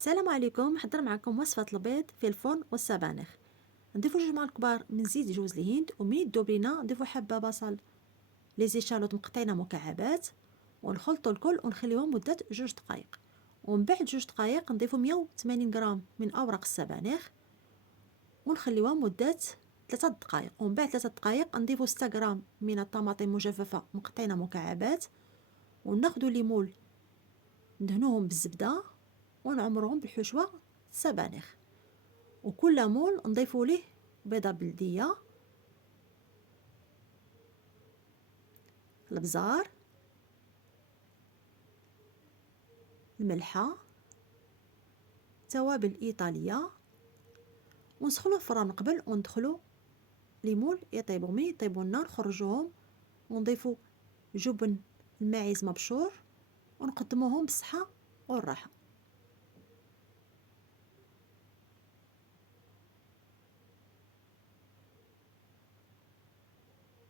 السلام عليكم. نحضر معكم وصفة البيض في الفرن والسبانخ. نضيفو جوج معالق كبار من زيت جوز الهند، ومن يذوب لينا نضيفو حبة بصل لي زيشالوط مقطعينها مكعبات، ونخلطو الكل ونخليوهم مدة 2 دقائق. ومن بعد 2 دقائق نضيفو 180 غرام من اوراق السبانخ ونخليوها مدة 3 دقائق. ومن بعد 3 دقائق نضيفو 6 غرام من الطماطم مجففة مقطعينها مكعبات، وناخدو ليمون ندهنوهم بالزبدة ونعمروهم بالحشوة السبانخ. وكل مول نضيفوا ليه بيضة بلدية، البزار، الملحة، توابل إيطالية، ونسخنو الفران قبل وندخلو ليمون يطيبوا. مي يطيبوا لنا نخرجوهم ونضيفوا جبن الماعز مبشور ونقدموهم بالصحة والراحة.